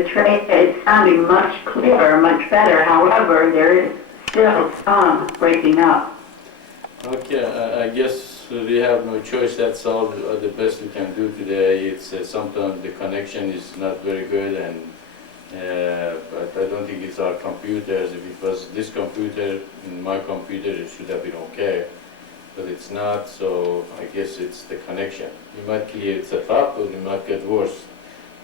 Maitreya, it's sounding much clearer, much better. However, there is still some breaking up. Okay, I guess we have no choice. That's all the best we can do today. It's sometimes the connection is not very good, and but I don't think it's our computers. If it was this computer, my computer, it should have been okay, but it's not. So I guess it's the connection. You might clear it up, or it might get worse.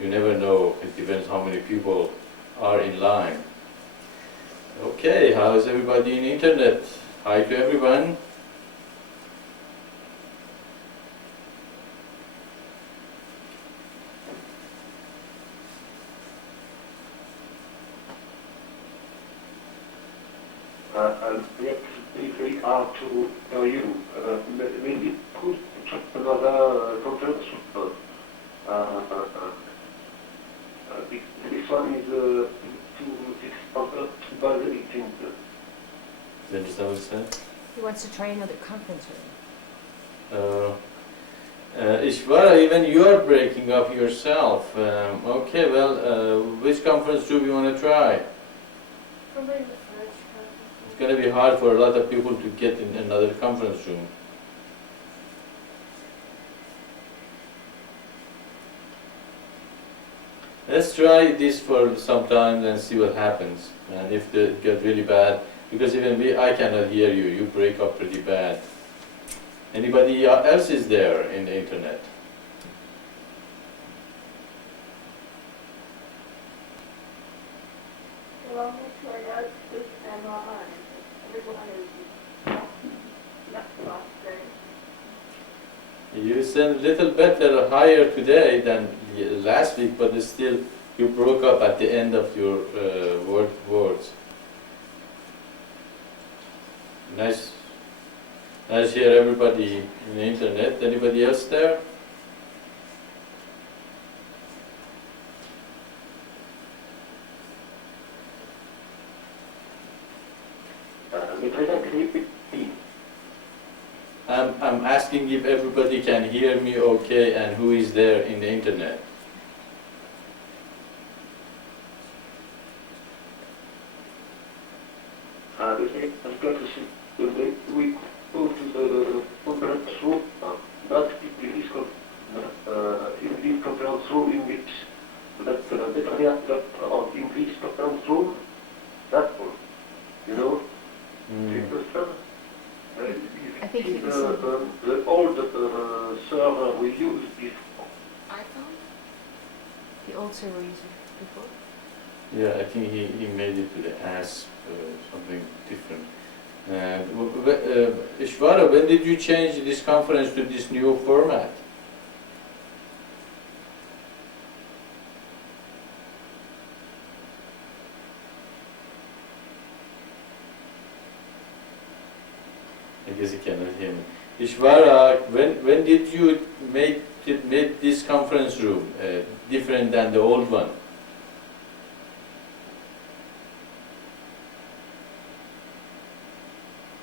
You never know. It depends how many people are in line. Okay, how is everybody in the internet? Hi to everyone. It's very hard to tell you. Maybe could check another conference. This one is too basic. You understand what I'm saying? He wants to try another conference room. Ishvara, even you are breaking up yourself. Okay, well, which conference room you want to try? Probably the French conference. It's going to be hard for a lot of people to get in another conference room. Let's try this for some time and see what happens. And if it gets really bad, because even I cannot hear you. You break up pretty bad. Anybody else is there in the internet? Well, Maitreya does this and online. Everyone is not frustrated. You sound a little better, higher today than last week, but still you broke up at the end of your words. Nice to hear everybody in the internet. Anybody else there? I'm asking if everybody can hear me okay and who is there in the internet. We go to the conference room, not in this conference room in which Maitreya got in this conference room. That's all. You know? I think he was the old server we used before. iPhone? The old server we used before? Yeah, I think he made it to the ASP something different. Ishvara, when did you change this conference to this new format? I guess he cannot hear me. Ishvara, when did you make this conference room different than the old one?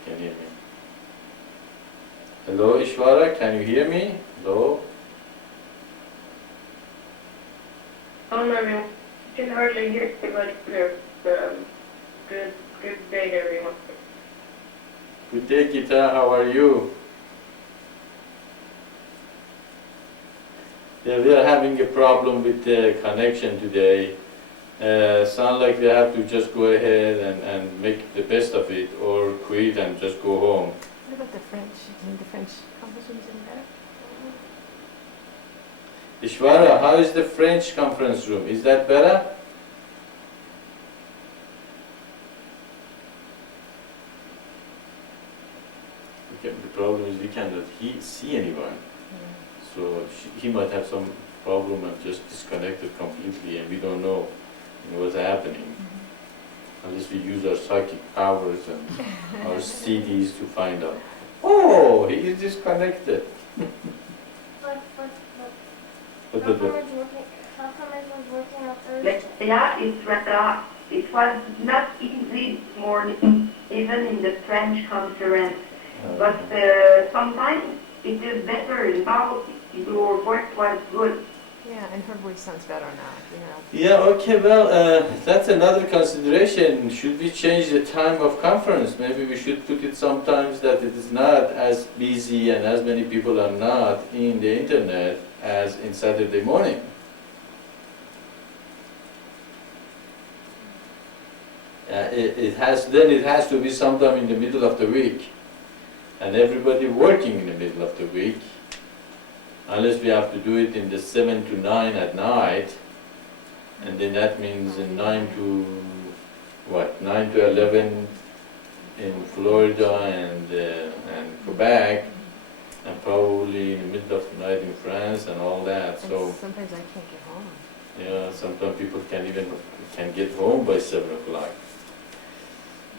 Can you hear me? Hello, Ishvara, can you hear me? Hello? I can hardly hear you, but good day, everyone. Good day, Gita, how are you? Yeah, we are having a problem with the connection today. Sound like we have to just go ahead and make the best of it, or quit and just go home. What about the French? Isn't the French conference rooms in better? Ishvara, how is the French conference room? Is that better? Okay, the problem is we cannot see anyone. So he might have some problem and just disconnected completely, and we don't know, what's happening. Unless we use our psychic powers and our CDs to find out. Oh, he is disconnected. But But how come it was working on Thursday? Yeah, it was not easy this morning, even in the French conference. But sometimes it is better. Now your work was good. Yeah, and her voice sounds better now, you know. Yeah, okay, well, that's another consideration. Should we change the time of conference? Maybe we should put it sometimes that it is not as busy and as many people are not in the internet as in Saturday morning. It has to be sometime in the middle of the week, and everybody working in the middle of the week, unless we have to do it in the 7 to 9 at night, and then that means in 9 to 9 to 11 in Florida and Quebec, and probably in the middle of the night in France and all that. And So sometimes I can't get home. yeah, sometimes people can get home by 7 o'clock.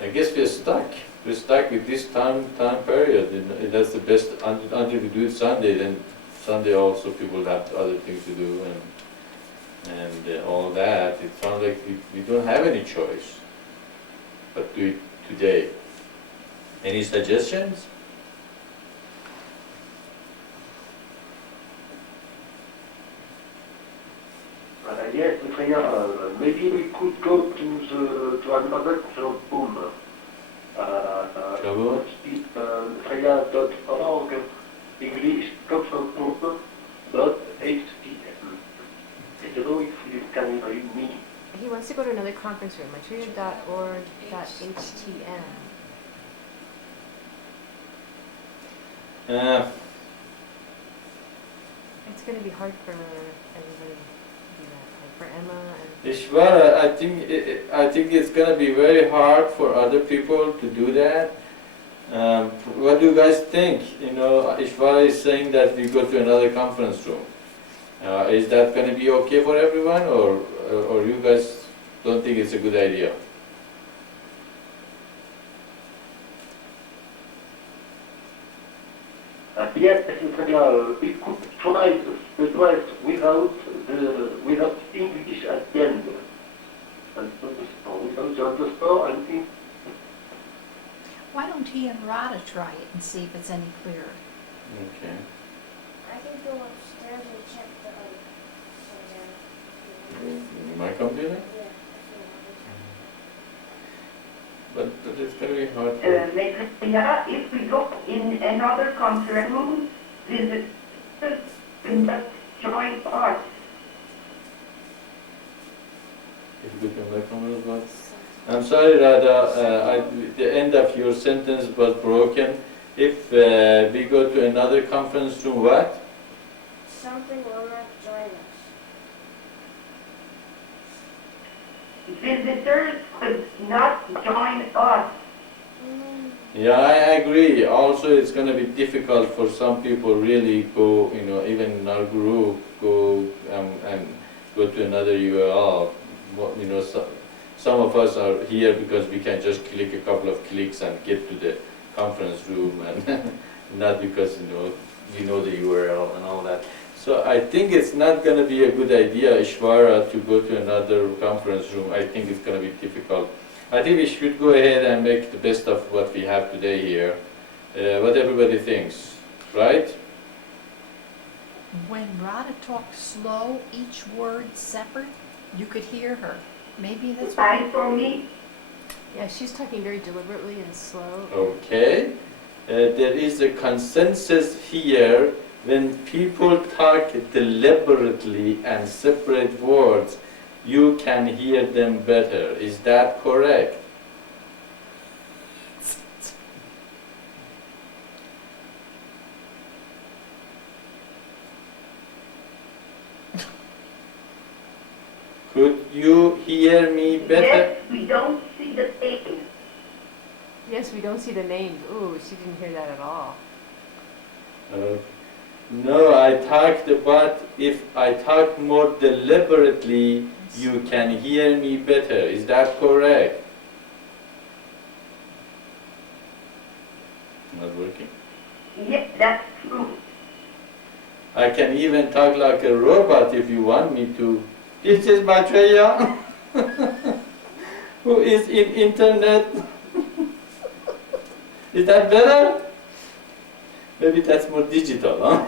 I guess we're stuck. We're stuck with this time period. And that's the best until we do it Sunday. Then Sunday also people have other things to do and all that. It sounds like we don't have any choice but do it today. Any suggestions? Yes, Maitreya, maybe we could go to another conference room. Maitreya.org, English conference room, .htm. I don't know if you can read me. He wants to go to another conference room, Maitreya.org.htm. It's going to be hard for everybody to do that, like for Emma and... Ishvara, I think it's going to be very hard for other people to do that. What do you guys think? You know, Ishvara is saying that we go to another conference room. Is that going to be okay for everyone, or you guys don't think it's a good idea? Yes, Maitreya, we could try the twice without English at the end. And without the underscore and English. Why don't he and Radha try it and see if it's any clearer? Okay. I can go upstairs and check the My computer? yeah. But it's going to be hard for... Maitreya, if we go in another conference room, visitors can join us. If you could come back from those words. I'm sorry, Radha, the end of your sentence was broken. If we go to another conference room, what? Something will not join us. Visitors could not join us. Yeah, I agree. Also, it's going to be difficult for some people really go, you know, even in our group, go and go to another URL. You know, some of us are here because we can just click a couple of clicks and get to the conference room, and not because, you know, we know the URL and all that. So I think it's not going to be a good idea, Ishvara, to go to another conference room. I think it's going to be difficult. I think we should go ahead and make the best of what we have today here. What everybody thinks, right? When Radha talked slow, each word separate, you could hear her. Maybe that's what... Fine for me. Yeah, she's talking very deliberately and slow. Okay. There is a consensus here. When people talk deliberately and separate words, you can hear them better. Is that correct? Could you hear me better? Yes, we don't see the thing. Yes, we don't see the names. Ooh, she didn't hear that at all. No, I talked about if I talk more deliberately, you can hear me better. Is that correct? Not working. Yes, that's true. I can even talk like a robot if you want me to. This is Maitreya, who is in internet. Is that better? Maybe that's more digital, huh?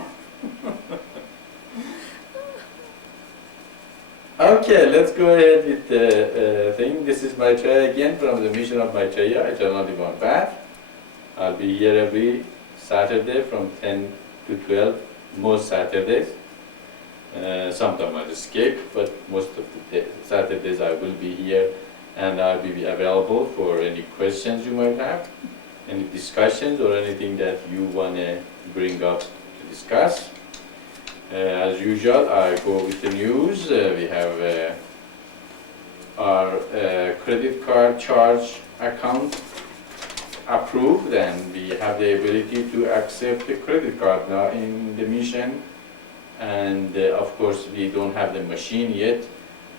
Okay, let's go ahead with the thing. This is Maitreya again from the mission of Maitreya, Eternally One Path. I'll be here every Saturday from 10 to 12, most Saturdays. Sometimes I'll escape, but most of the Saturdays I will be here, and I'll be available for any questions you might have, any discussions or anything that you want to bring up to discuss. As usual, I go with the news. We have our credit card charge account approved, and we have the ability to accept the credit card now in the mission. And of course, we don't have the machine yet.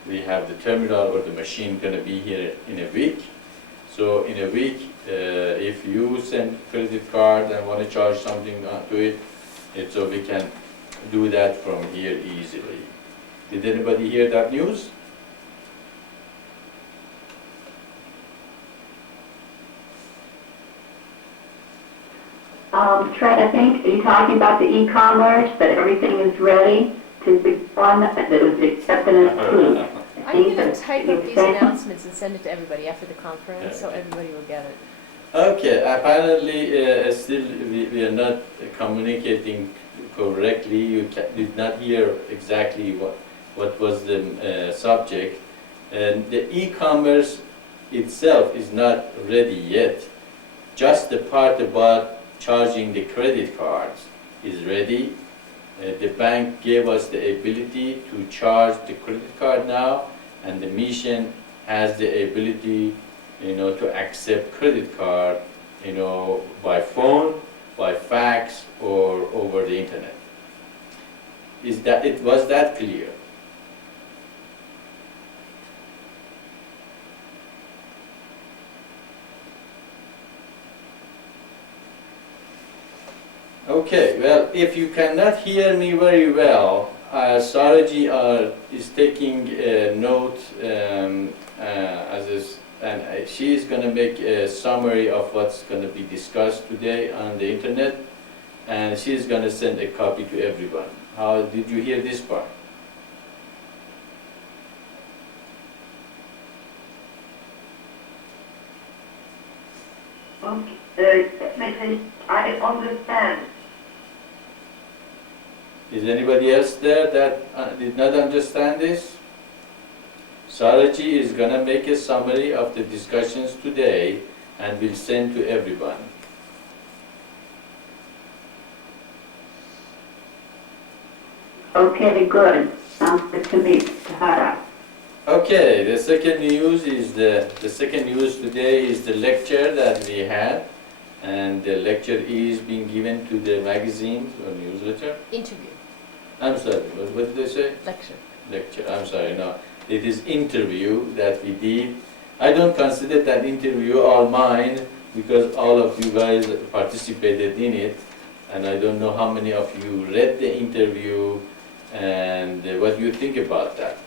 We have the terminal or the machine going to be here in a week. So in a week, if you send credit card and want to charge something to it, so we can do that from here easily. Did anybody hear that news? Trey, I think, are you talking about the e-commerce, that everything is ready to be one that was accepted and approved? I'm gonna type up these announcements and send it to everybody after the conference, so everybody will get it. Okay, apparently still we are not communicating correctly. You did not hear exactly what was the subject. And the e-commerce itself is not ready yet. Just the part about charging the credit cards is ready. The bank gave us the ability to charge the credit card now, and the mission has the ability, to accept credit card, by phone, by fax, or over the internet. Was that clear? Okay, well, if you cannot hear me very well, Saraji is taking a note and she is going to make a summary of what's going to be discussed today on the internet, and she is going to send a copy to everyone. How did you hear this part? Okay, I understand. Is anybody else there that did not understand this? Saraji is going to make a summary of the discussions today and will send to everyone. Okay, good. Sounds good to me, Tahara. Okay, the second news is the second news today is the lecture that we had, and the lecture is being given to the magazine or newsletter. Interview, I'm sorry, what did I say? lecture. Lecture, I'm sorry, no. It is interview that we did. I don't consider that interview all mine because all of you guys participated in it, and I don't know how many of you read the interview and what you think about that.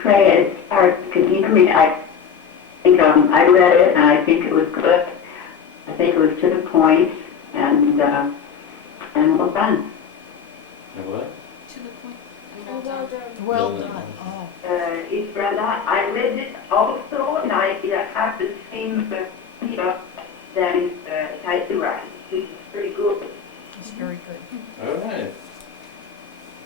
Trey, can you hear me? I think I read it and I think it was good. I think it was to the point and well done. What? To the point. Well done. Well Well done. done. Oh. Israela, I read it also and I have the same feedback that is Taitira, which is pretty good. It's very good. All right.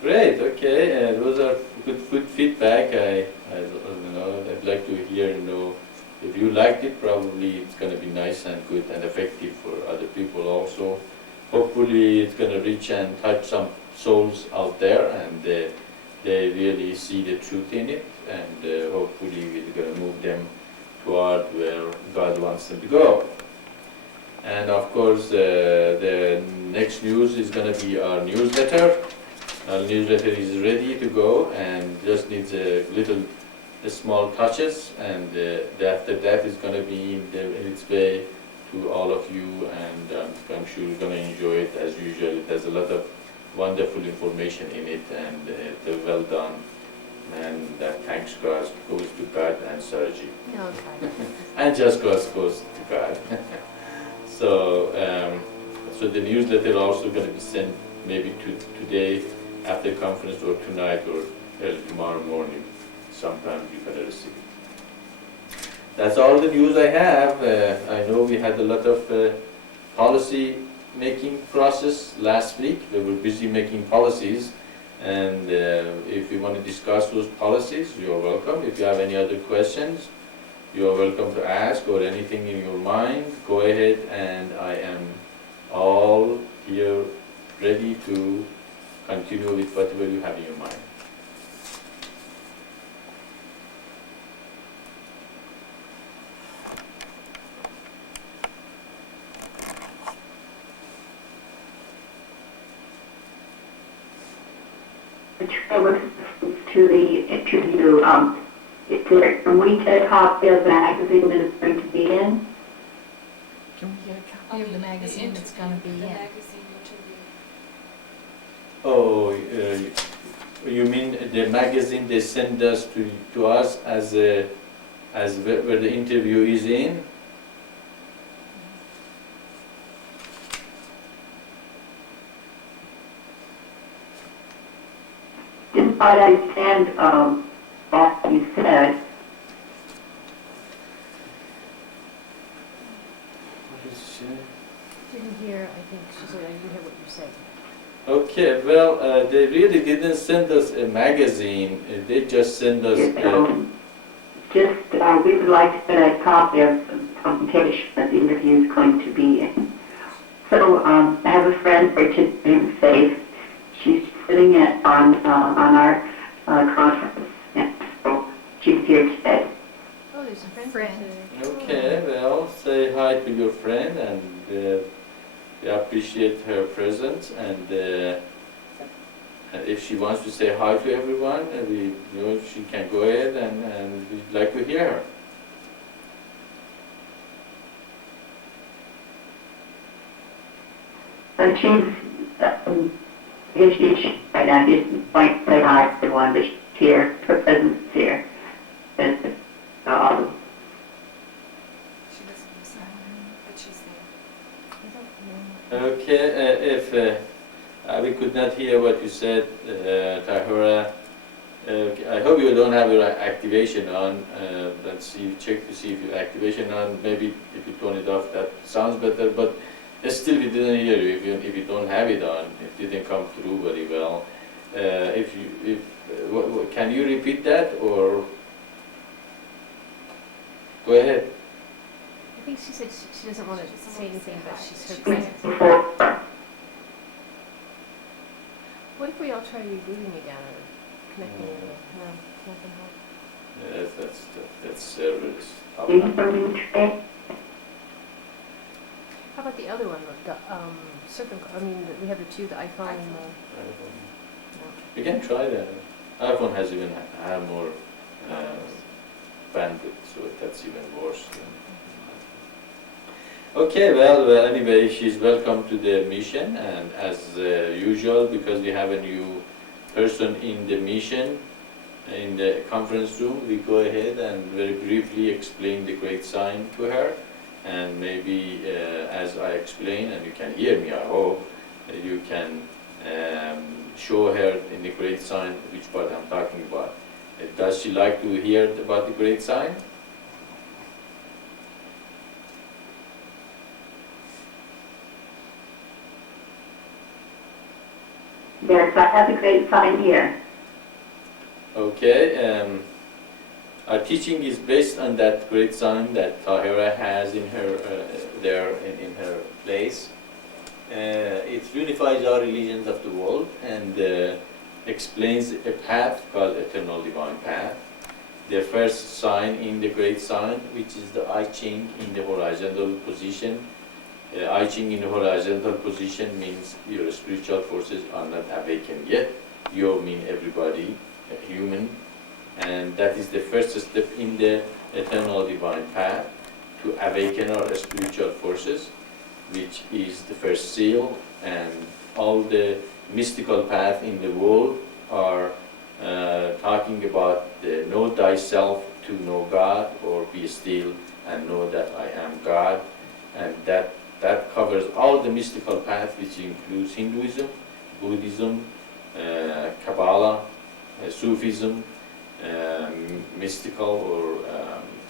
Great. Okay. Those are good feedback. I'd like to hear. If you liked it, probably it's going to be nice and good and effective for other people also. Hopefully, it's going to reach and touch some souls out there, and they really see the truth in it, and hopefully, we're going to move them toward where God wants them to go. And of course, the next news is going to be our newsletter. Our newsletter is ready to go and just needs a small touches, and after that is going to be in its way to all of you, and I'm sure you're going to enjoy it as usual. It has a lot of wonderful information in it, and it's well done and that thanks goes to God and Sarji. Okay. And just goes to God. So, so the newsletter also going to be sent maybe today after the conference, or tonight, or early tomorrow morning. Sometime you're going to receive it. That's all the news I have. I know we had a lot of policy making process last week. We were busy making policies, and if you want to discuss those policies, you're welcome. If you have any other questions, you are welcome to ask, or anything in your mind, go ahead, and I am all here ready to continue with whatever you have in your mind. To the interview, can we get a copy of the magazine that it's going to be in? Can we get a copy of the magazine that's going to be The in? magazine interview. Oh, you mean the magazine they send us to us as where the interview is in? Didn't quite understand what you said. Didn't hear, I think she said, I didn't hear what you said. Okay, well, they really didn't send us a magazine. They just send us. We would like to get a copy of the publication that the interview is going to be in. So I have a friend, Bridget, named Faith. She's sitting on our conference, and so she's here today. Oh, there's a friend. Friend. Okay, well, say hi to your friend, and we appreciate her presence. And if she wants to say hi to everyone, she can go ahead, and we'd like to hear her. So she's right now, she's going to say hi to everyone, but she's here, her presence is here. And, She doesn't listen, but she's there. Okay, if we could not hear what you said, Tahura, I hope you don't have your activation on. Let's see, check to see if your activation on. Maybe if you turn it off, that sounds better. But still, we didn't hear you. If you don't have it on, it didn't come through very well. Can you repeat that, or go ahead? I think she said she doesn't want to say anything, but she's her presence. What if we all try rebooting again, or connecting again? No, nothing helps. Yes, that's servers. How about the other one, the circle, we have the two, the iPhone and the, You can try that. iPhone has even have more bandwidth, so that's even worse. Okay, well, anyway, she's welcome to the mission, and as usual, because we have a new person in the mission, in the conference room, we go ahead and very briefly explain the great sign to her, and maybe as I explain, and you can hear me, I hope, you can show her in the great sign which part I'm talking about. Does she like to hear about the great sign? Yes, I have a great sign here. Okay, our teaching is based on that great sign that Tahira has in her there in her place. It unifies our religions of the world and explains a path called Eternal Divine Path. The first sign in the great sign, which is the I Ching in the horizontal position. I Ching in the horizontal position means your spiritual forces are not awakened yet. You mean everybody, human, and that is the first step in the Eternal Divine Path to awaken our spiritual forces, which is the first seal, and all the mystical path in the world are talking about know thyself to know God, or be still and know that I am God. And that covers all the mystical path, which includes Hinduism, Buddhism, Kabbalah, Sufism, mystical or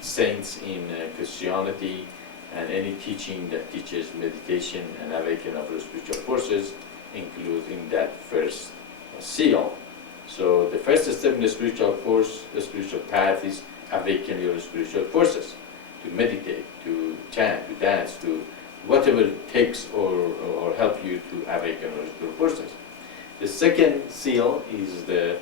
saints in Christianity, and any teaching that teaches meditation and awakening of the spiritual forces include in that first seal. So the first step in the spiritual force, the spiritual path, is awaken your spiritual forces, to meditate, to chant, to dance, to whatever it takes or help you to awaken your spiritual forces. The second seal is the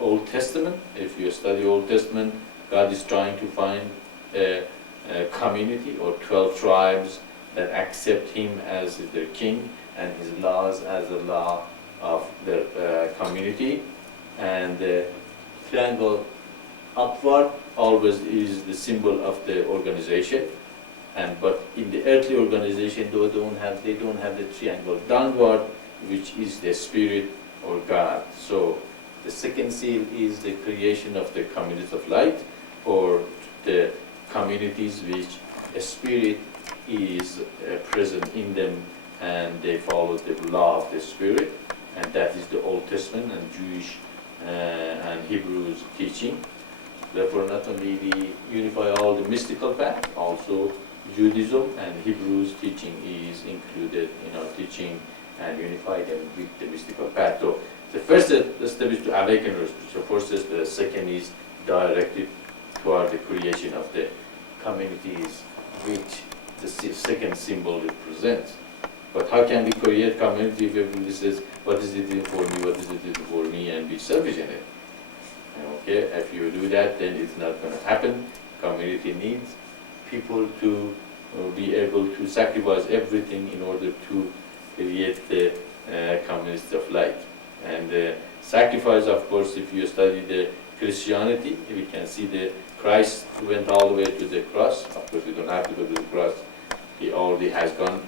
Old Testament. If you study Old Testament, God is trying to find a community or 12 tribes that accept Him as their king and His laws as the law of their community. And the triangle upward always is the symbol of the organization. But in the earthly organization, they don't have the triangle downward, which is the spirit or God. So the second seal is the creation of the communities of light, or the communities which a spirit is present in them and they follow the law of the spirit, and that is the Old Testament and Jewish and Hebrews teaching. Therefore, not only we unify all the mystical path, also Judaism and Hebrews teaching is included in our teaching and unify them with the mystical path. So the first step is to awaken our spiritual forces. The second is directed toward the creation of the communities which the second symbol represents. But how can we create community if everybody says, what is it for me, what is it for me, and be selfish in it? Okay, if you do that, then it's not going to happen. Community needs people to be able to sacrifice everything in order to create the communities of light. And sacrifice, of course, if you study the Christianity, we can see the Christ went all the way to the cross. Of course, we don't have to go to the cross. He already has gone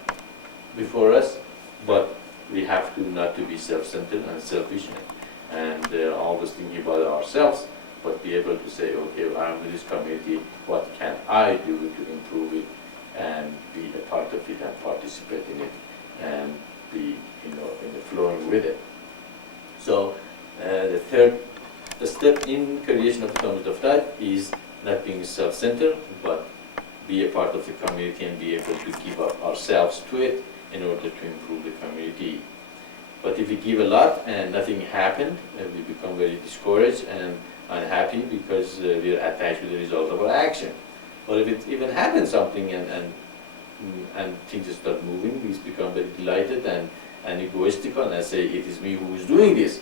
before us, but we have to not to be self-centered and selfish and always thinking about ourselves, but be able to say, okay, I'm in this community, what can I do to improve it and be a part of it and participate in it and be, in the flowing with it. So the third step in creation of the community of light is not being self-centered, but be a part of the community and be able to give up ourselves to it in order to improve the community. But if we give a lot and nothing happened, we become very discouraged and unhappy because we are attached to the result of our action. But if it even happens something and things start moving, we become very delighted and egoistical, and I say, it is me who is doing this.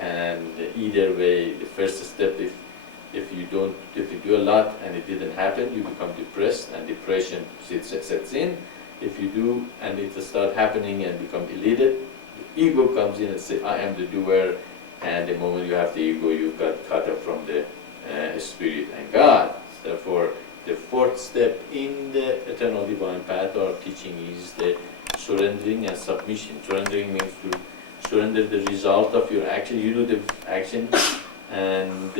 And either way, the first step, if you do a lot and it didn't happen, you become depressed, and depression sets in. If you do and it starts happening and become elated, the ego comes in and says, I am the doer, and the moment you have the ego, you got cut off from the spirit and God. Therefore, the fourth step in the eternal divine path or teaching is the surrendering and submission. Surrendering means to surrender the result of your action. You do the action and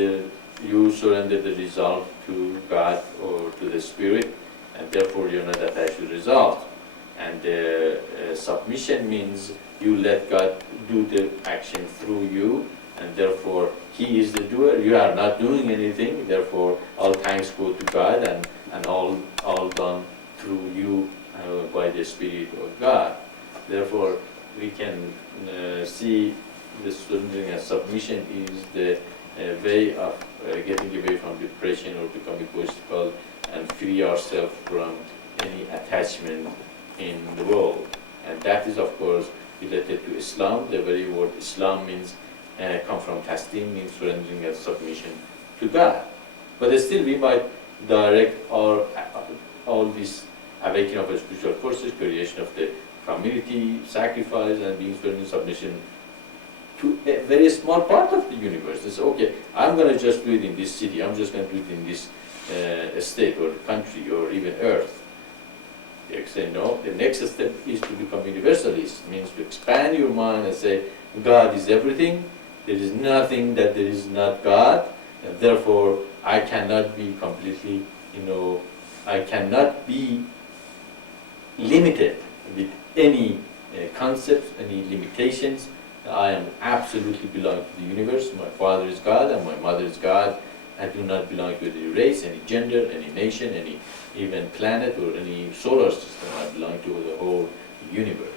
you surrender the result to God or to the spirit, and therefore you're not attached to the result. And submission means you let God do the action through you, and therefore He is the doer. You are not doing anything, therefore all thanks go to God, and all done through you by the Spirit of God. Therefore we can see the surrendering and submission is the way of getting away from depression or becoming egoistical and free ourselves from any attachment in the world. And that is, of course, related to Islam. The very word Islam means come from taslim, means surrendering and submission to God. But still we might direct all this awakening of the spiritual forces, creation of the community, sacrifice, and being surrendered submission to a very small part of the universe. It's okay, I'm going to just do it in this city, I'm just going to do it in this state or country or even earth. They say no, the next step is to become universalist, means to expand your mind and say God is everything, There is nothing that there is not God, and therefore I cannot be completely, I cannot be limited with any concepts, any limitations. I am absolutely belong to the universe. My father is God and my mother is God. I do not belong to any race, any gender, any nation, any even planet or any solar system. I belong to the whole universe.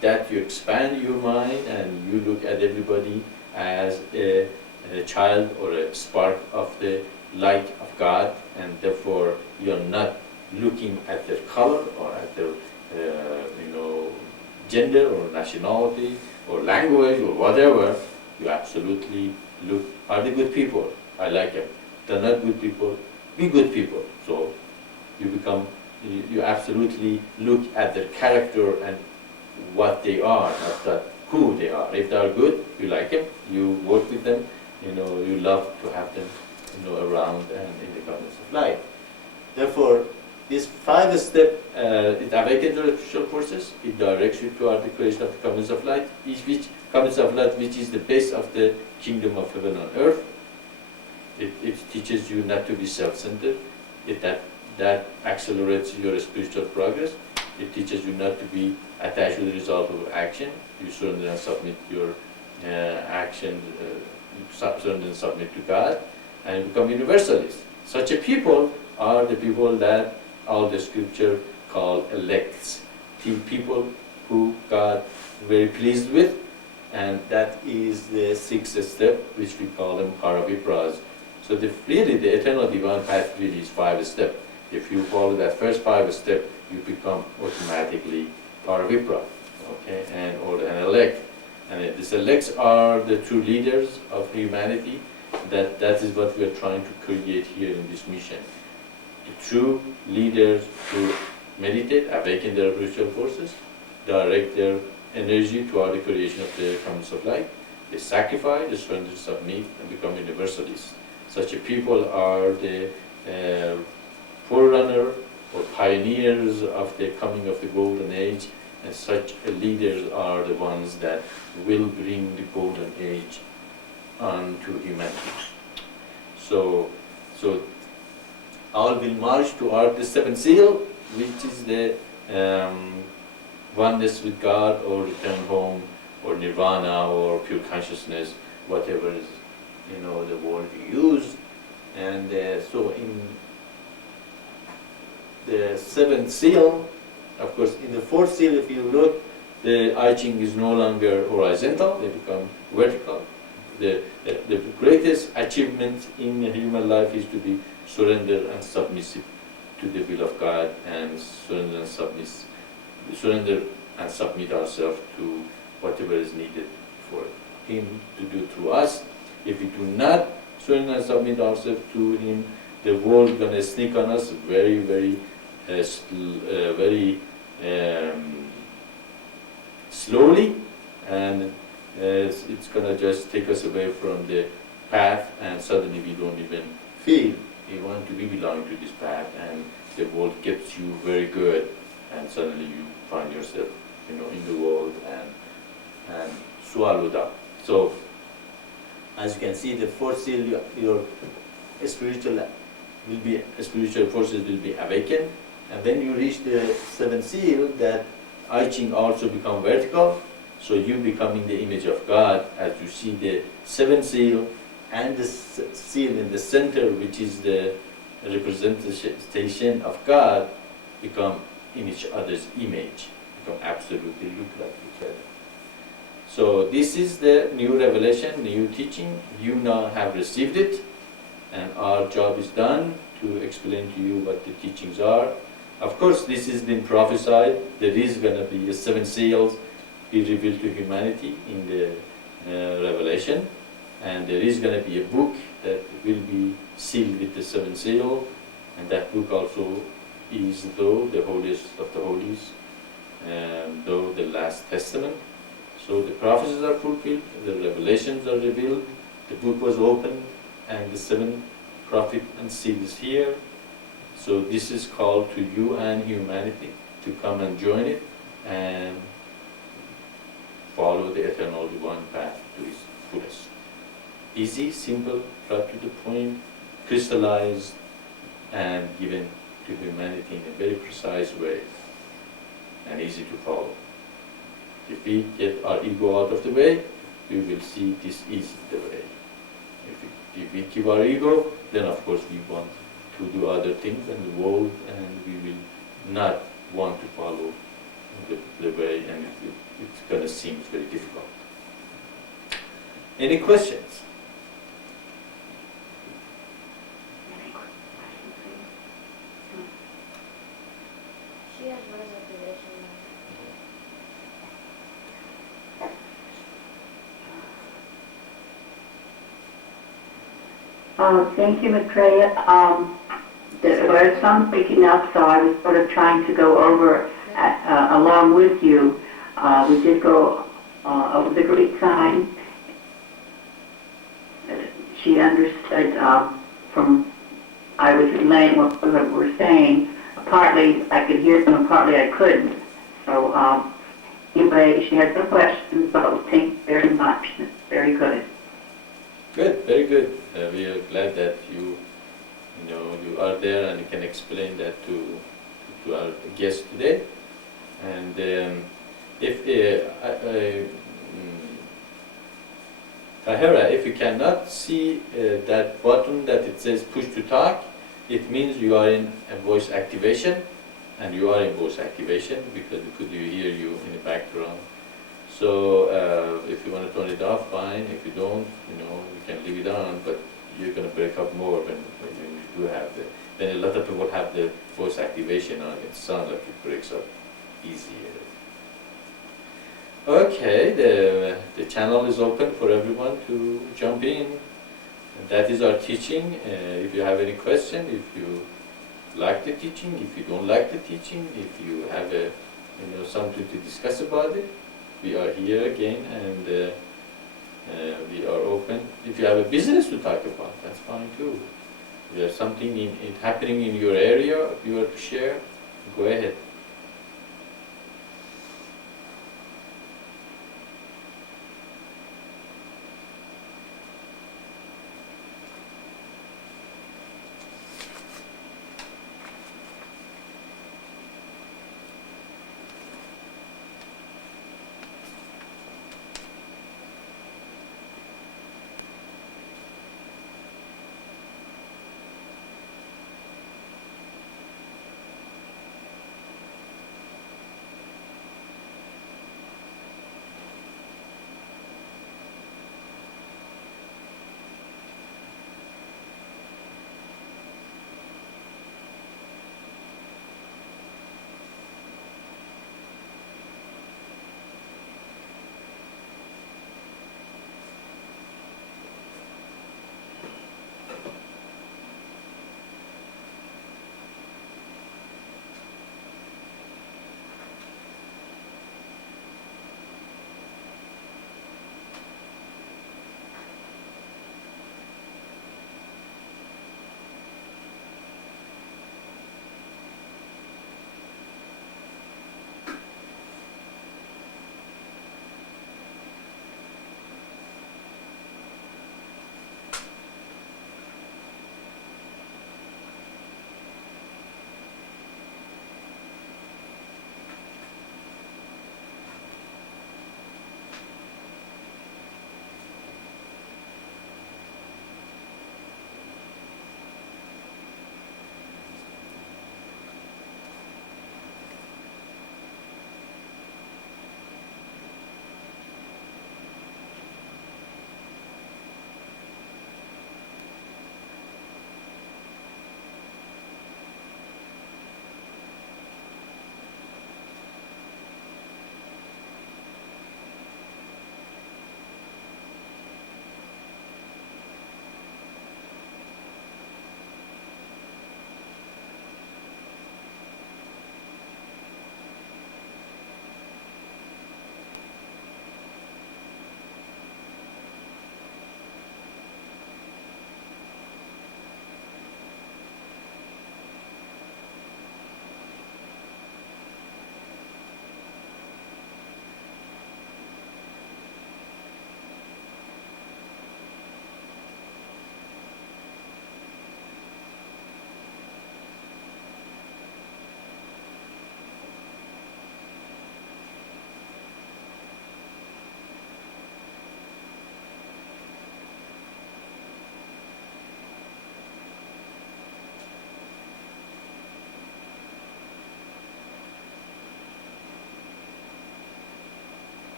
That you expand your mind and you look at everybody as a child or a spark of the light of God, and therefore you're not looking at their color or at their gender or nationality or language or whatever. You absolutely look, are they good people? I like them. They're not good people, be good people. So you absolutely look at their character and what they are, not that who they are. If they are good, you like them, you work with them, you love to have them, around and in the gardens of life. Therefore, this 5-step, it awakens the spiritual forces, it directs you toward the creation of the community of light, which is the base of the kingdom of heaven on earth. It teaches you not to be self-centered. That accelerates your spiritual progress. It teaches you not to be attached to the result of action. You surrender and submit your action, surrender and submit to God, and you become universalists. Such a people are the people that all the scripture call elects, people who God is very pleased with, and that is the 6th step, which we call them Paravipras. So really the eternal divine path really is 5 steps. If you follow that first 5 steps, you become automatically Paravipra, okay, or an elect. And these elects are the true leaders of humanity. That is what we are trying to create here in this mission. The true leaders who meditate, awaken their spiritual forces, direct their energy toward the creation of the community of light. They sacrifice, they surrender, submit, and become universalists. Such a people are the forerunner or pioneers of the coming of the golden age, and such leaders are the ones that will bring the golden age onto humanity. So all will march toward the 7th seal, which is the oneness with God, or return home, or nirvana, or pure consciousness, whatever is the word you use. And so in the 7th seal, of course, in the 4th seal, if you look, the I Ching is no longer horizontal; they become vertical. The greatest achievement in human life is to be surrendered and submissive to the will of God, and surrender and submit ourselves to whatever is needed for Him to do through us. If we do not surrender and submit ourselves to Him, the world is going to sneak on us very, very, slowly, and it's going to just take us away from the path, and suddenly we don't even feel we want to be belong to this path, and the world gets you very good, and suddenly you find yourself, in the world and swallowed up. So, as you can see, the 4th seal, your spiritual forces will be awakened, and then you reach the 7th seal, that I Ching also become vertical. So you becoming the image of God, as you see the 7th seal and the seal in the center, which is the representation of God, become in each other's image, become absolutely look like each other. So this is the new revelation, new teaching. You now have received it, and our job is done to explain to you what the teachings are. Of course, this has been prophesied. There is going to be 7 seals be revealed to humanity in the Revelation, and there is going to be a book that will be sealed with the 7th seal, and that book also is though the holiest of the holies, though the last testament. So the prophecies are fulfilled, the revelations are revealed, the book was opened, and the 7th prophet and seal is here. So this is called to you and humanity to come and join it and follow the eternal divine path to its fullest. easy, simple, brought to the point, crystallized, and given to humanity in a very precise way and easy to follow. If we get our ego out of the way, we will see this is the way. If we keep our ego, then of course we want to do other things in the world, and we will not want to follow the way, and it's going to seem very difficult. Any questions? She has reservation. Thank you, Maitreya. There were some breaking up, so I was sort of trying to go over along with you. We did go over the Greek sign. She understood from I was relaying what we were saying. Partly I could hear them, and partly I couldn't. So anyway, she had some questions, but thank you very much. It's very good. Good, very good. We are glad that you are there and you can explain that to our guests today. And Tahira, if you cannot see that button that it says push to talk, it means you are in a voice activation, and you are in voice activation because we could hear you in the background. So if you want to turn it off, fine. If you don't, you can leave it on, but you're going to break up more when you do have the. Then a lot of people have the voice activation on. It sounds like it breaks up easier. Okay, the channel is open for everyone to jump in. And that is our teaching. If you have any question, if you like the teaching, if you don't like the teaching, if you have something to discuss about it, we are here again, and we are open. If you have a business to talk about, that's fine too. If there's something happening in your area you want to share, go ahead.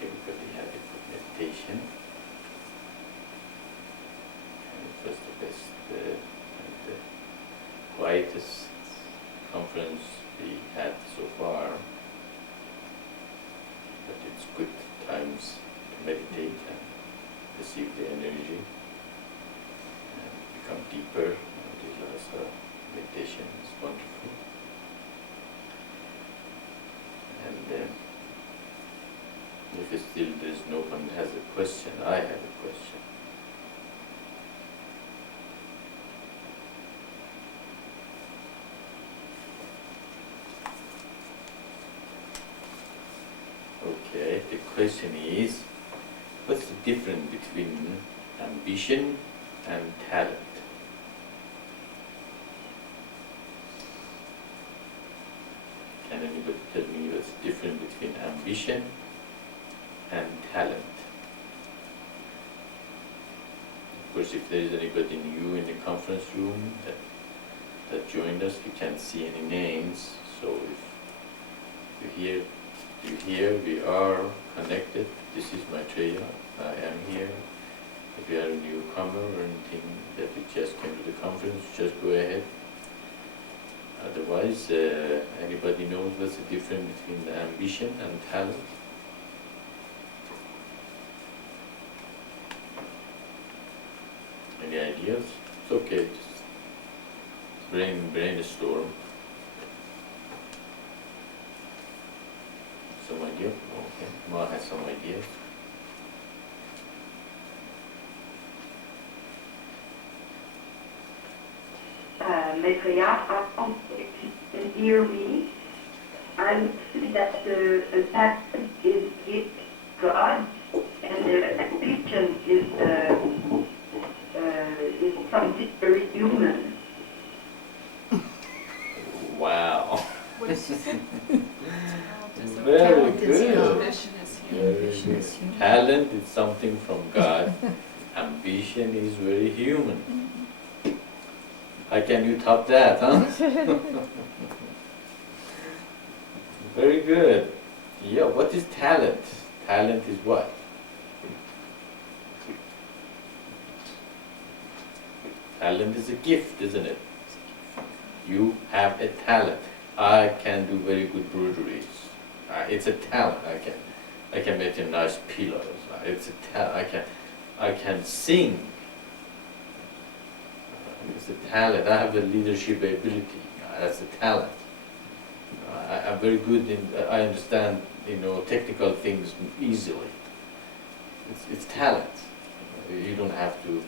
everybody had a good meditation. And it was the best and the quietest conference we had so far. But it's good times to meditate and receive the energy and become deeper. And it also meditation is wonderful. And if it's still there's no one has a question, I have a question. Okay, the question is, what's the difference between ambition and talent? Can anybody tell me what's the difference between ambition and talent? Of course, if there is anybody new in the conference room that joined us, we can't see any names, so if you hear, we are connected. This is Maitreya, I am here. If you are a newcomer or anything that you just came to the conference, just go ahead. Otherwise, anybody knows what's the difference between ambition and talent? Any ideas? It's okay, just brainstorm. Some idea? Okay, Ma has some ideas. Maitreya, if you can hear me, I'm saying that the talent is gift God, and the ambition is something very human. Wow. What did she say? Very Talent is good. human. Ambition is Very Ambition good. is human. Talent is something from God. Ambition is very human. How can you top that, huh? Very good. Yeah, what is talent? Talent is what? Talent is a gift, isn't it? You have a talent. I can do very good broderies. It's a talent. I can make a nice pillows. It's a talent. I can sing. It's a talent. I have a leadership ability. That's a talent. I'm very good in. I understand, technical things easily. It's talent. You don't have to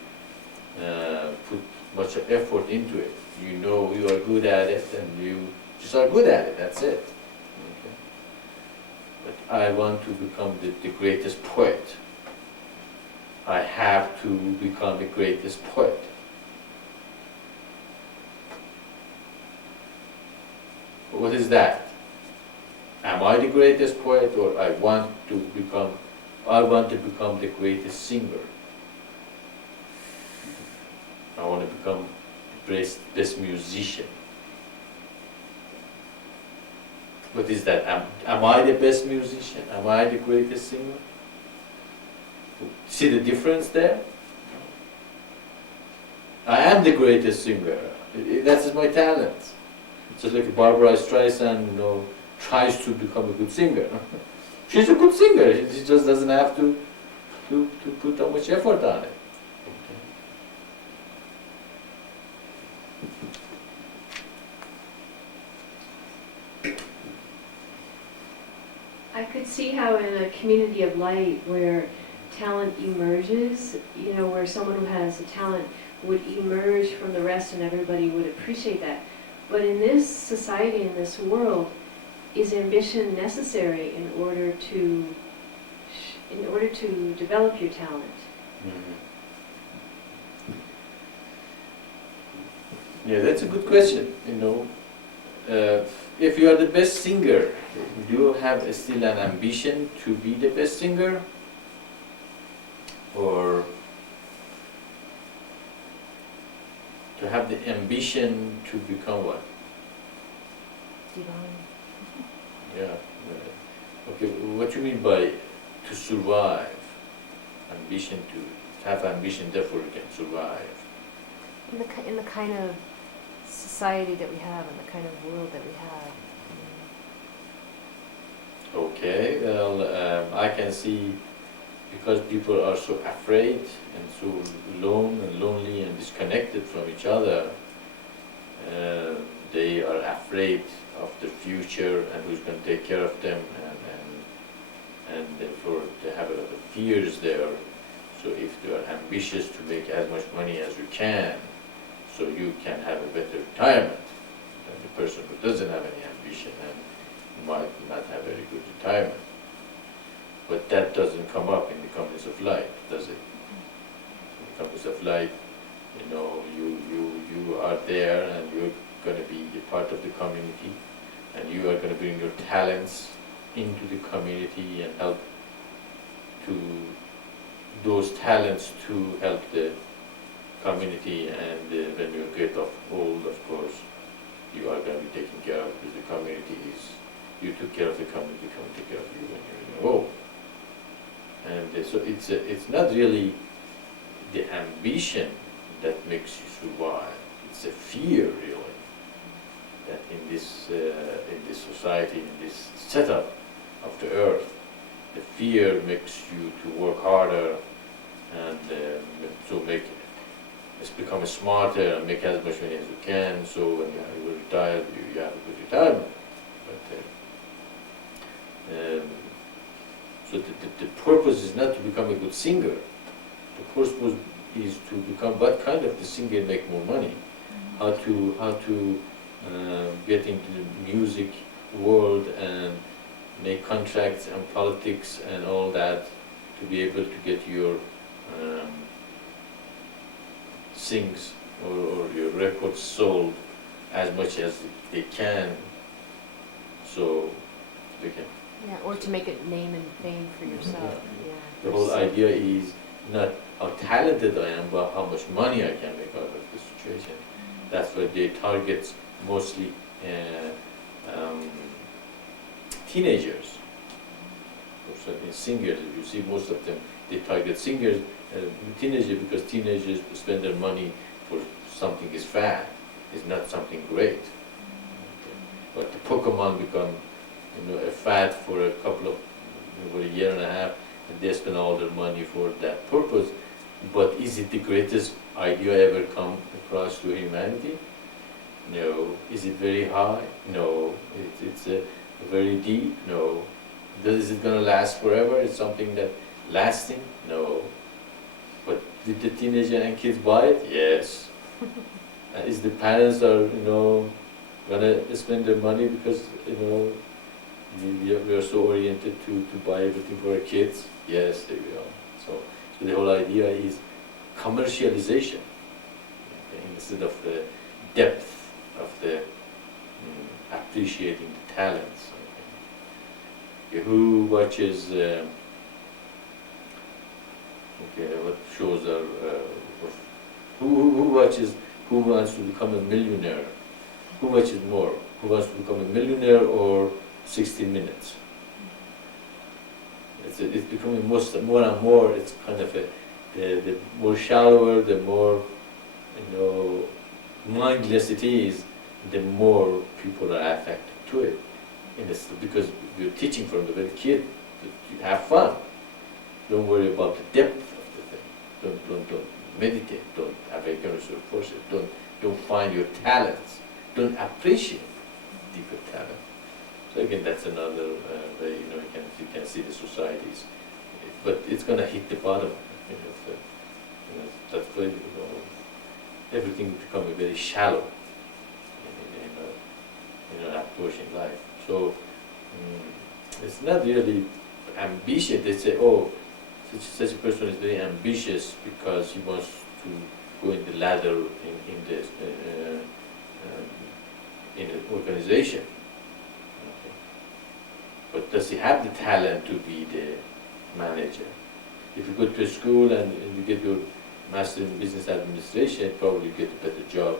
put much effort into it. You know you are good at it, and you just are good at it. That's it. Okay. But I want to become the greatest poet. I have to become the greatest poet. What is that? Am I the greatest poet, or I want to become the greatest singer? I want to become the best musician. What is that? Am I the best musician? Am I the greatest singer? See the difference there? I am the greatest singer. That's my talent. Just like Barbara Streisand, tries to become a good singer. She's a good singer. She just doesn't have to put that much effort on it. I could see how in a community of light where talent emerges, where someone who has a talent would emerge from the rest and everybody would appreciate that. But in this society, in this world, is ambition necessary in order to develop your talent? Mm-hmm. Yeah, that's a good question. If you are the best singer, do you have still an ambition to be the best singer? Or to have the ambition to become what? Divine. Yeah. Okay, what do you mean by to survive. Ambition to have ambition, therefore you can survive. In the kind of society that we have, and the kind of world that we have. Okay, well, I can see, because people are so afraid and so alone and lonely and disconnected from each other, they are afraid of the future and who's going to take care of them, and therefore they have a lot of fears there. So if you are ambitious to make as much money as you can, so you can have a better retirement than the person who doesn't have any ambition and might not have a very good retirement. But that doesn't come up in the Compass of Light, does it? In the Compass of Light, you know, you are there and you're going to be a part of the community, and you are going to bring your talents into the community and help to those talents to help the community, and when you get old, of course, you are going to be taken care of, because the community is, you took care of the community, the community took care of you when you're old. And so it's not really the ambition that makes you survive, it's a fear really, that in this society, in this setup of the earth, the fear makes you to work harder and to become smarter and make as much money as you can, so when you retire, you have a good retirement. But, so the purpose is not to become a good singer. The purpose is to become what kind of the singer make more money, how to get into the music world and make contracts and politics and all that, to be able to get your sings or your records sold as much as they can, so they can. Yeah, or to make a name and fame for yourself. Yeah. The whole idea is not how talented I am, but how much money I can make out of the situation. That's why they target mostly teenagers. So in singers, you see most of them, they target singers, teenagers, because teenagers spend their money for something is fad, is not something great. But the Pokemon become, a fad for a couple of, for a year and a half, and they spend all their money for that purpose. But is it the greatest idea ever come across to humanity? No. Is it very high? No. It's very deep? No. Is it going to last forever? Is something that lasting? No. But did the teenager and kids buy it? Yes. Is the parents are, going to spend their money because, we are so oriented to buy everything for our kids? Yes, they will. So the whole idea is commercialization, instead of the depth of the appreciating the talents. Who watches? What shows are? Who watches? Who wants to become a millionaire? Who watches more? Who wants to become a millionaire or 16 minutes? It's becoming more and more. It's kind of the more shallower, the more mindless it is, the more people are affected to it. Because you're teaching from the very kid that you have fun. Don't worry about the depth of the thing. Don't meditate. Don't have a force it. Don't find your talents. Don't appreciate deeper talent. So again, that's another way you can see the societies, but it's going to hit the bottom. That's why everything becoming very shallow in approach in life. So it's not really ambition. They say, oh, such a person is very ambitious because he wants to go in the ladder in an organization. Okay. But does he have the talent to be the manager? If you go to a school and you get your master in business administration, probably get a better job.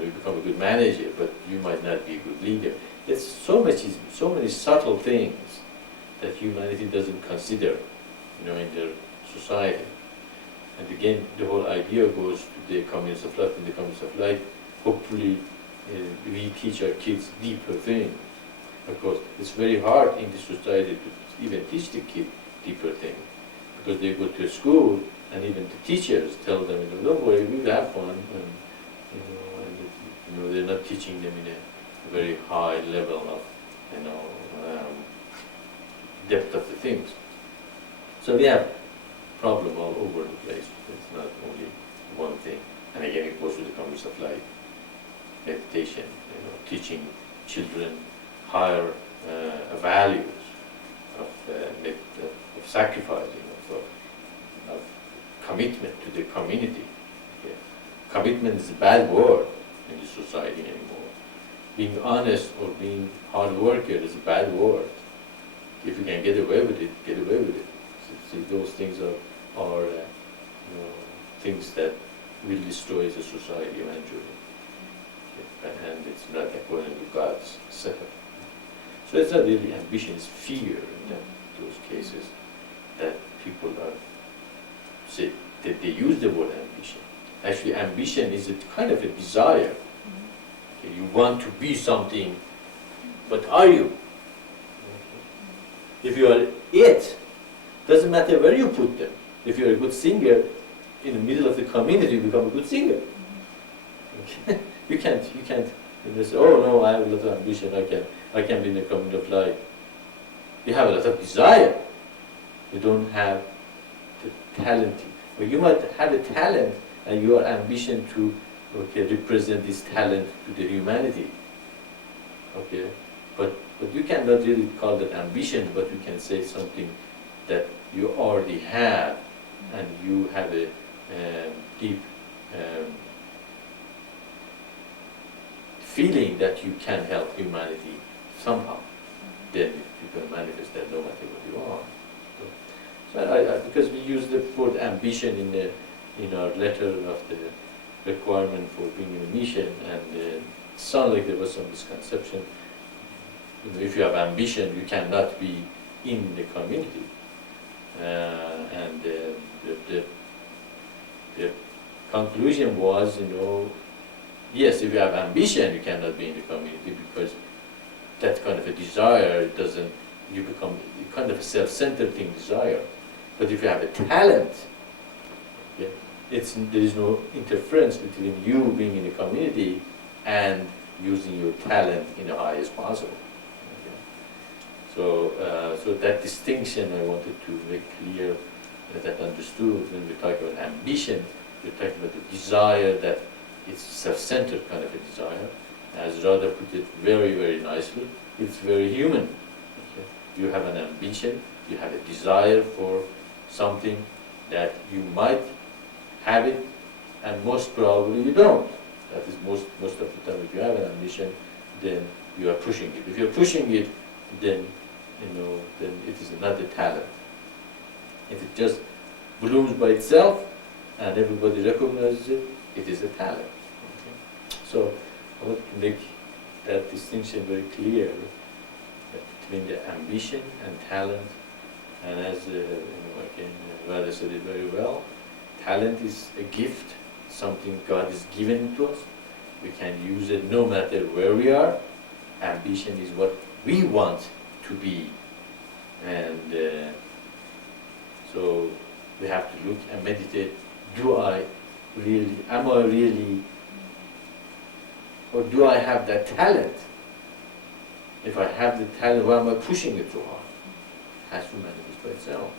You become a good manager, but you might not be a good leader. There's so many subtle things that humanity doesn't consider, in their society. And again, the whole idea goes to the communists of life. In the communists of life, hopefully, we teach our kids deeper things. Of course, it's very hard in the society to even teach the kid deeper things, because they go to school and even the teachers tell them, don't worry, we will have fun, and they're not teaching them in a very high level of depth of the things. So we have problem all over the place. It's not only one thing. And again, it goes to the concept of life, meditation, teaching children higher values of sacrificing, of commitment to the community. Okay. Commitment is a bad word in the society anymore. Being honest or being hard worker is a bad word. If you can get away with it, get away with it. So those things are things that will destroy the society eventually. And it's not according to God's setup. So it's not really ambition, it's fear in those cases that people say that they use the word ambition. Actually, ambition is a kind of a desire. Okay, you want to be something, but are you? If you are it, doesn't matter where you put them. If you're a good singer, in the middle of the community, you become a good singer. Okay? You can't say, oh no, I have a lot of ambition, I can be in the community of life. You have a lot of desire. You don't have the talent. But you might have a talent and your ambition to represent this talent to the humanity. Okay? But you cannot really call that ambition, but you can say something that you already have, and you have a deep feeling that you can help humanity somehow. Then you can manifest that no matter what you are. So because we use the word ambition in our letter of the requirement for being in a mission, and it sounded like there was some misconception. If you have ambition, you cannot be in the community. And the conclusion was, yes, if you have ambition, you cannot be in the community, because that kind of a desire you become kind of a self-centered thing, desire. But if you have a talent, okay, there is no interference between you being in the community and using your talent in the highest possible. So that distinction I wanted to make clear, that understood when we talk about ambition, we're talking about the desire that it's self-centered kind of a desire. As Radha put it very, very nicely, it's very human. Okay? You have an ambition, you have a desire for something that you might have it, and most probably you don't. That is most of the time, if you have an ambition, then you are pushing it. If you're pushing it, then it is not a talent. If it just blooms by itself and everybody recognizes it, it is a talent. Okay? So I want to make that distinction very clear between the ambition and talent. And as again, Radha said it very well, talent is a gift, something God has given to us. We can use it no matter where we are. Ambition is what we want to be, and so we have to look and meditate. Am I really, or do I have that talent? If I have the talent, why am I pushing it so hard? It has to manifest by itself.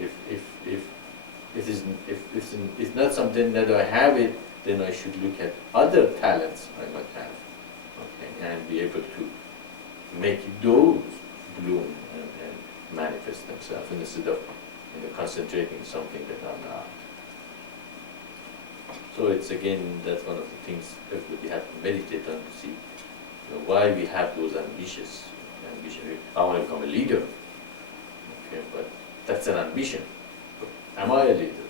If it's not something that I have it, then I should look at other talents I might have, okay, and be able to make those bloom and manifest themselves, instead of concentrating on something that I'm not. So it's again, that's one of the things that we have to meditate on, to see why we have those ambition. I want to become a leader, okay, but that's an ambition. But am I a leader?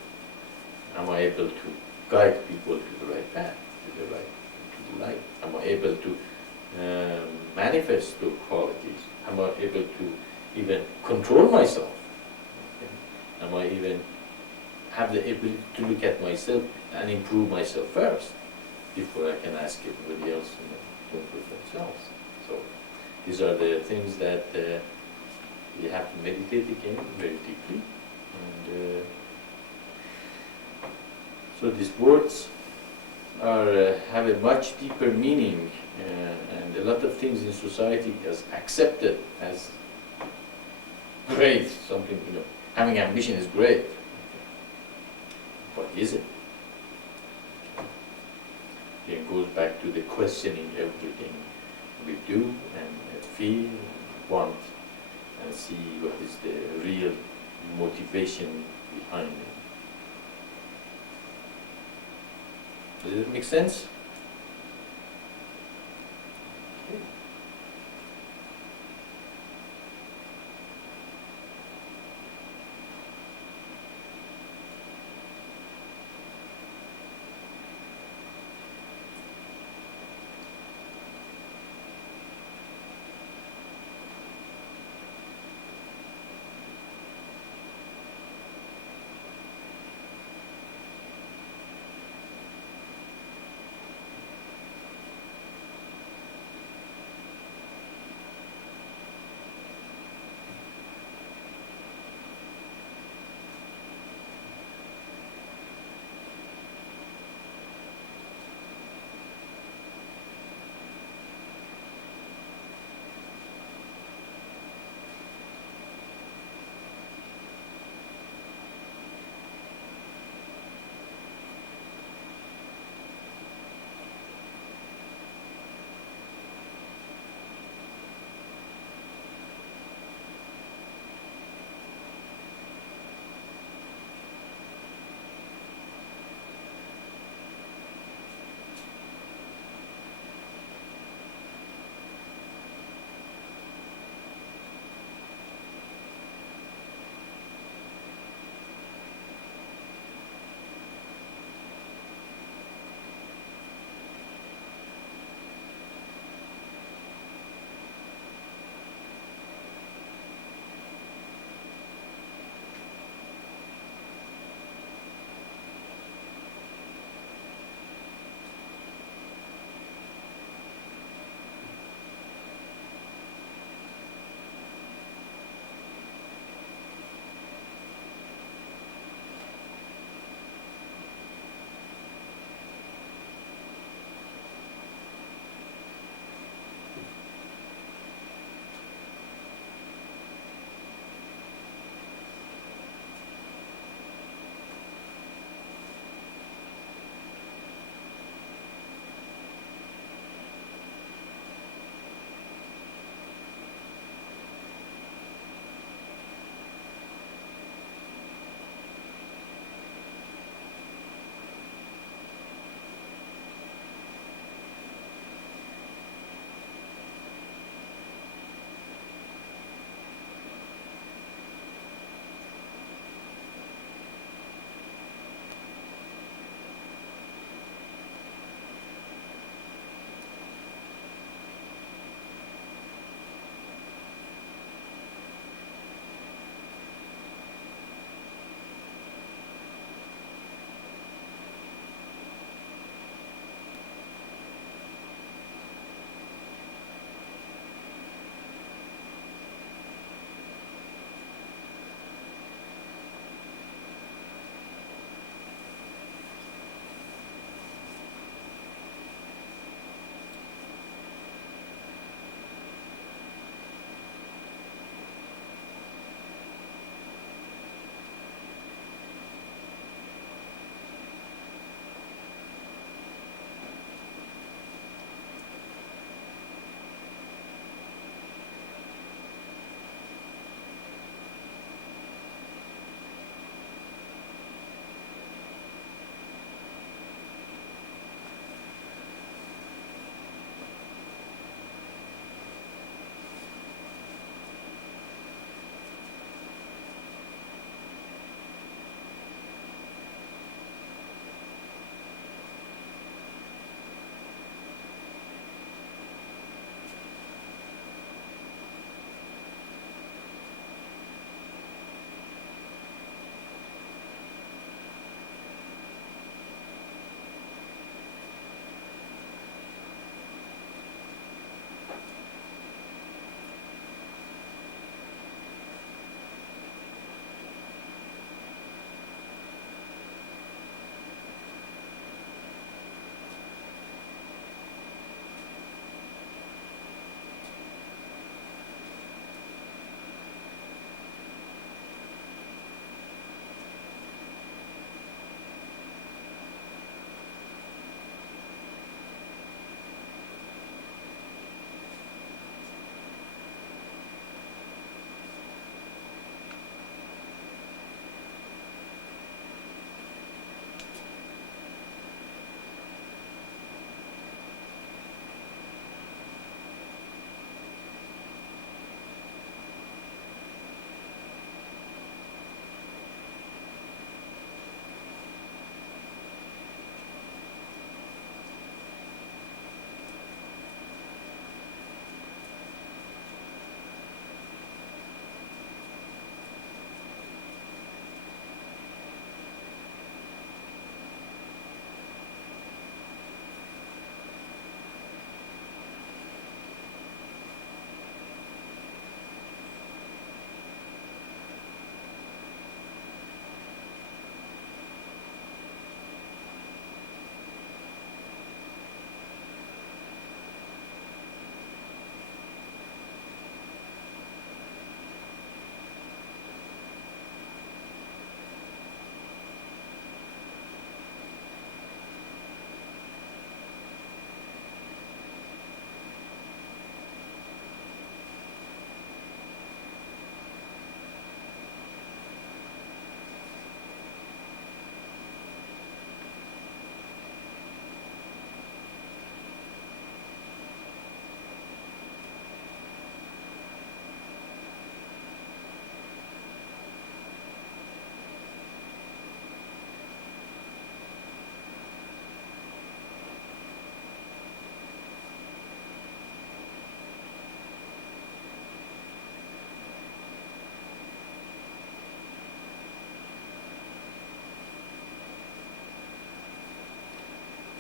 Am I able to guide people to the right path, to the light? Am I able to manifest those qualities? Am I able to even control myself? Okay. Am I even have the ability to look at myself and improve myself first before I can ask everybody else to improve themselves? So these are the things that you have to meditate again very deeply. And so these words are have a much deeper meaning, and a lot of things in society is accepted as great. Something, having ambition is great, but is it? It goes back to the questioning everything we do and feel, want, and see what is the real motivation behind it. Does it make sense?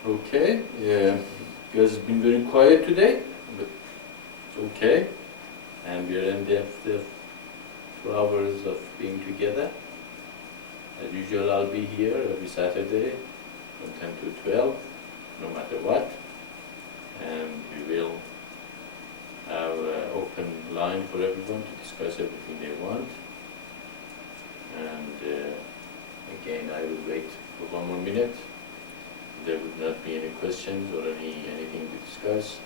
Okay, yeah, you guys have been very quiet today, but it's okay. And we're in the after 2 hours of being together. As usual, I'll be here every Saturday from 10 to 12, no matter what. And we will have an open line for everyone to discuss everything they want. And again, I will wait for 1 more minute. There would not be any questions or anything to discuss.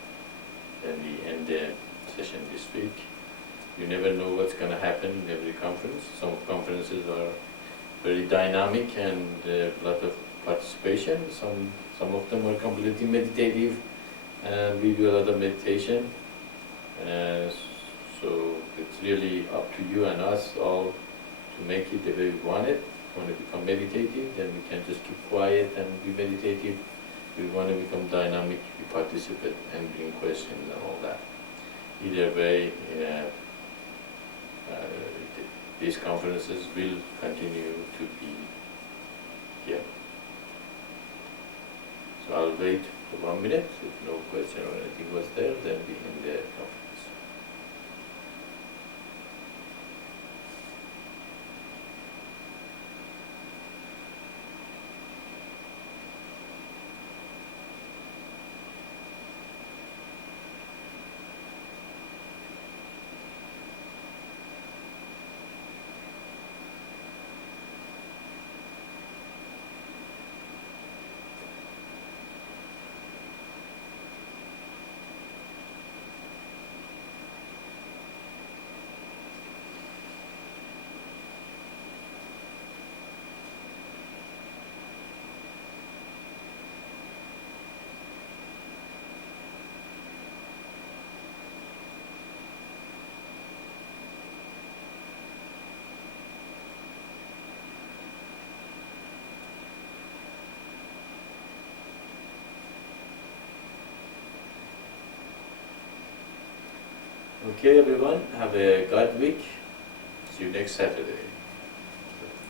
Then we end the session this week. You never know what's going to happen in every conference. Some conferences are very dynamic and a lot of participation. Some of them are completely meditative, and we do a lot of meditation. So it's really up to you and us all to make it the way we want it. If we want to become meditative, then we can just keep quiet and be meditative. If we want to become dynamic, we participate and bring questions and all that. Either way, these conferences will continue to be here. So I'll wait for 1 minute. If no question or anything was there, then we end the conference. Okay, everyone, have a God week. See you next Saturday.